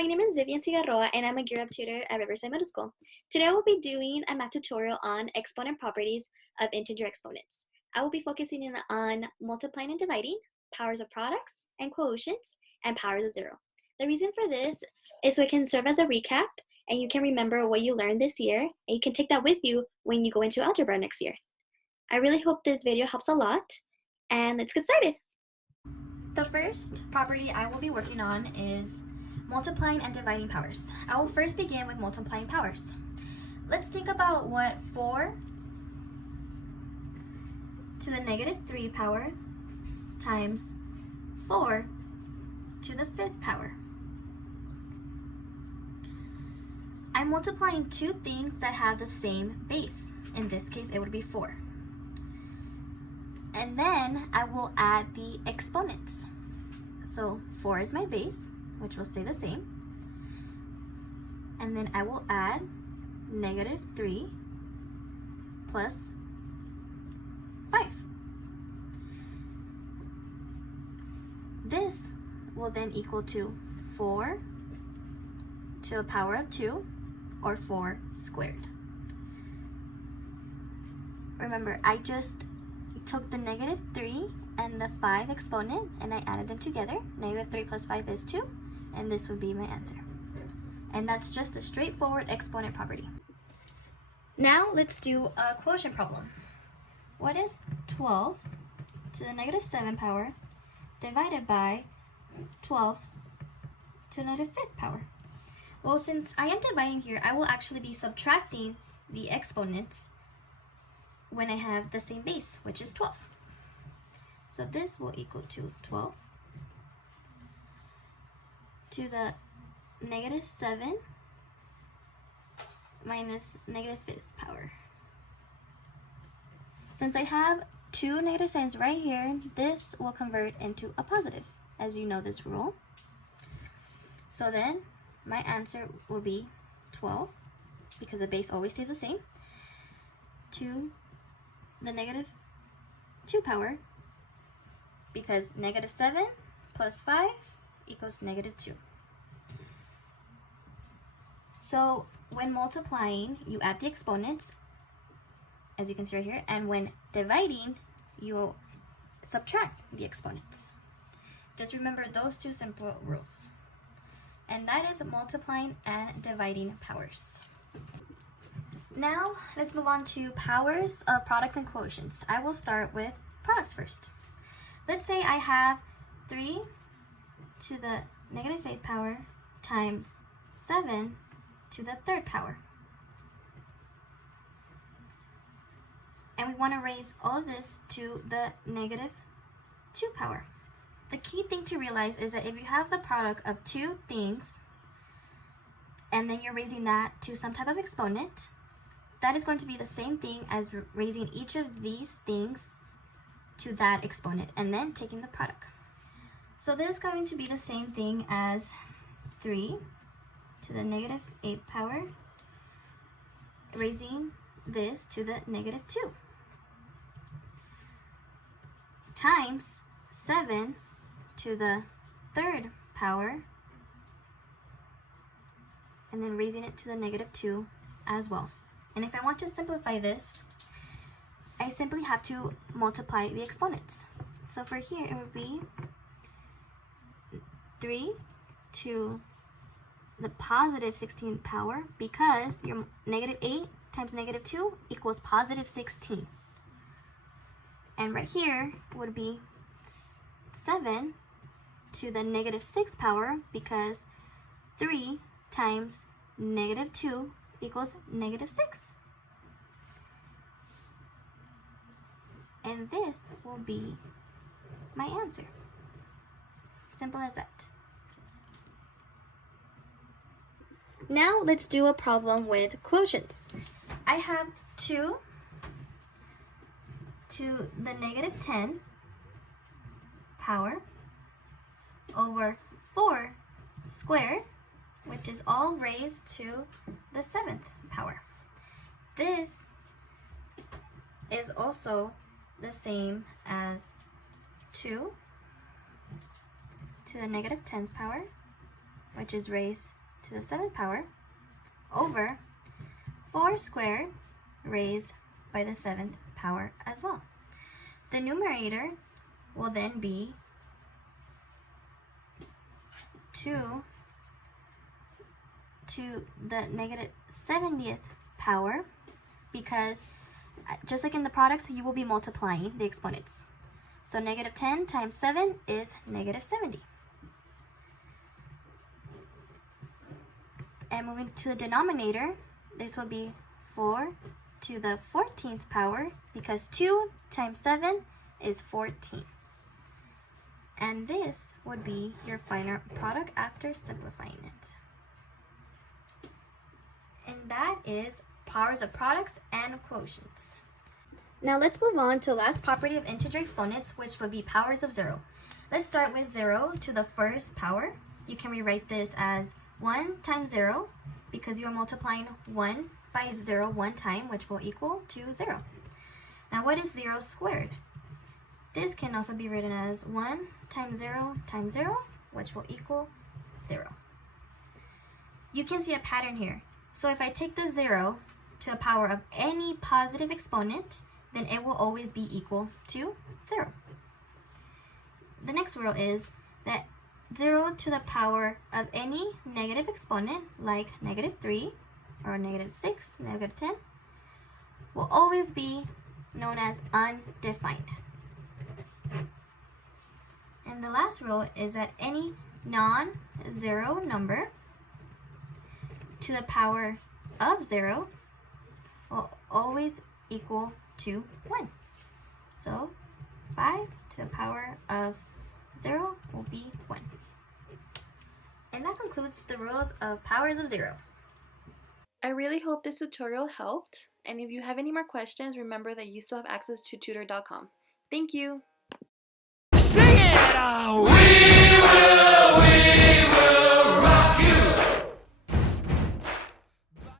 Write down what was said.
my name is Vivian Cigarroa, and I'm a Gear Up tutor at Riverside Middle School. Today I will be doing a math tutorial on exponent properties of integer exponents. I will be focusing on multiplying and dividing, powers of products and quotients, and powers of zero. The reason for this is so it can serve as a recap, and you can remember what you learned this year, and you can take that with you when you go into algebra next year. I really hope this video helps a lot, and let's get started. The first property I will be working on is multiplying and dividing powers. I will first begin with multiplying powers. Let's think about what 4 to the negative 3 power times 4 to the 5th power. I'm multiplying two things that have the same base. In this case, it would be 4. And then I will add the exponents. So 4 is my base, which will stay the same. And then I will add negative 3 plus 5. This will then equal to 4 to the power of 2, or 4 squared. Remember, I just took the negative 3 and the 5 exponent and I added them together. Negative 3 plus 5 is 2, and this would be my answer. And that's just a straightforward exponent property. Now let's do a quotient problem. What is 12 to the negative 7 power divided by 12 to the negative 5th power? Well, since I am dividing here, I will actually be subtracting the exponents when I have the same base, which is 12. So this will equal to 12 to the negative 7 minus negative 5th power. Since I have two negative signs right here, this will convert into a positive, as you know this rule. So then my answer will be 12, because the base always stays the same, to the negative 2 power, because negative 7 plus 5 equals negative 2. So when multiplying, you add the exponents, as you can see right here, and when dividing, you will subtract the exponents. Just remember those two simple rules. And that is multiplying and dividing powers. Now, let's move on to powers of products and quotients. I will start with products first. Let's say I have 3 to the negative 8th power times 7 to the 3rd power. And we want to raise all of this to the negative 2 power. The key thing to realize is that if you have the product of two things, and then you're raising that to some type of exponent, that is going to be the same thing as raising each of these things to that exponent, and then taking the product. So this is going to be the same thing as 3 to the negative 8th power, raising this to the negative 2, times 7 to the 3rd power, and then raising it to the negative 2 as well. And if I want to simplify this, I simply have to multiply the exponents. So for here, it would be 3 to the positive 16th power, because your negative 8 times negative 2 equals positive 16. And right here would be 7 to the negative 6th power, because 3 times negative 2 equals negative 6. And this will be my answer. Simple as that. Now let's do a problem with quotients. I have 2 to the negative 10 power over 4 squared, which is all raised to the 7th power. This is also the same as 2 to the negative 10th power which is raised to the 7th power, over 4 squared raised by the 7th power as well. The numerator will then be 2 to the negative 70th power, because just like in the products, you will be multiplying the exponents. So negative 10 times 7 is negative 70. And moving to the denominator, this will be 4 to the 14th power, because 2 times 7 is 14. And this would be your final product after simplifying it. And that is powers of products and quotients. Now let's move on to the last property of integer exponents, which would be powers of 0. Let's start with 0 to the 1st power. You can rewrite this as 1 times 0, because you're multiplying 1 by 0 one time, which will equal to 0. Now what is 0 squared? This can also be written as 1 times 0, which will equal 0. You can see a pattern here. So if I take the 0 to the power of any positive exponent, then it will always be equal to 0. The next rule is that 0 to the power of any negative exponent, like negative 3, or negative 6, negative 10, will always be known as undefined. And the last rule is that any non-zero number to the power of 0 will always equal to 1. So 5 to the power of 0 will be 1. And that concludes the rules of powers of 0. I really hope this tutorial helped, and if you have any more questions, remember that you still have access to tutor.com. Thank you! Sing it!